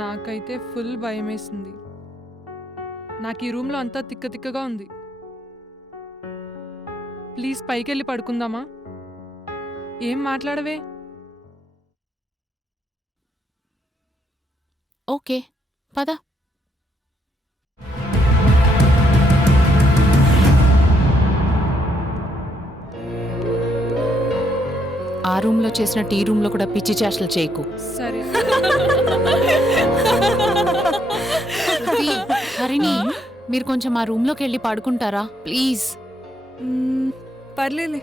నాకైతే ఫుల్ భయమేసింది. నాకు ఈ రూమ్లో అంతా తిక్క తిక్కగా ఉంది. ప్లీజ్ పైకెళ్ళి పడుకుందామా? ఏం మాట్లాడవే? ఓకే పద. ఆ రూమ్లో చేసినట్టు ఈ రూమ్లో కూడా పిచ్చి చేష్టలు చేయకు. సరే. శృతి, హరిణి, మీరు కొంచెం ఆ రూమ్లోకి వెళ్ళి పడుకుంటారా ప్లీజ్? పర్లేలే,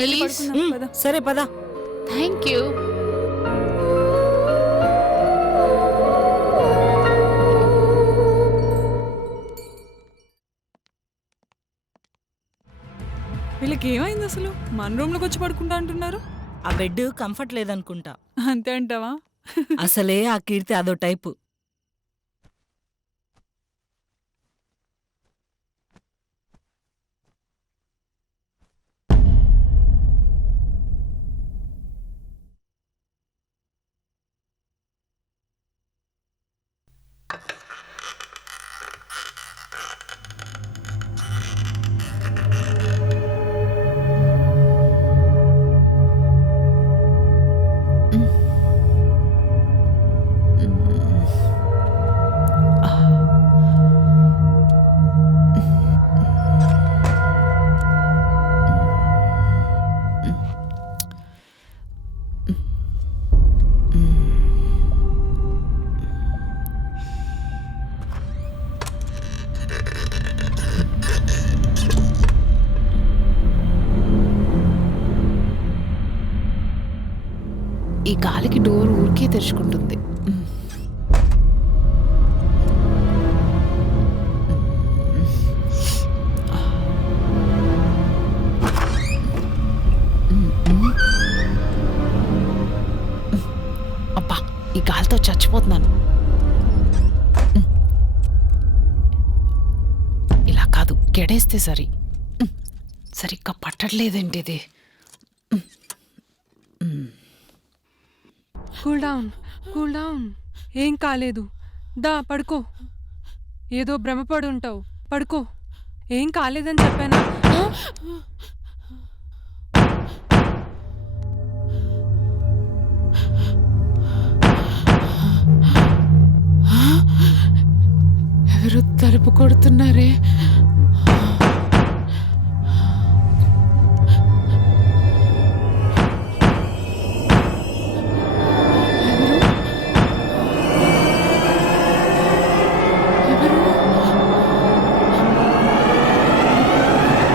వెళ్ళి ప్లీజ్. పడుకుందాం, పద. సరే పద. Thank you. వీళ్ళకి ఏమైంది అసలు? మన రూమ్లోకి వచ్చి పడుకుంటా అంటున్నారు. ఆ బెడ్ కంఫర్ట్ లేదనుకుంటా. అంతే అంటావా? అసలే ఆ కీర్తి అదో టైపు. ఈ గాలికి డోర్ ఊరికే తెరుచుకుంటుంది. అబ్బా, ఈ గాలితో చచ్చిపోతున్నాను. ఇలా కాదు, గెడేస్తే సరి. సరిగ్గా పట్టట్లేదేంటి ఇది? Cool down, cool down. ఏం కాలేదు. దా పడుకో. ఏదో భ్రమపడి ఉంటావు. పడుకో. ఏం కాలేదని చెప్పానా? ఎవరు తలుపు కొడుతున్నారే?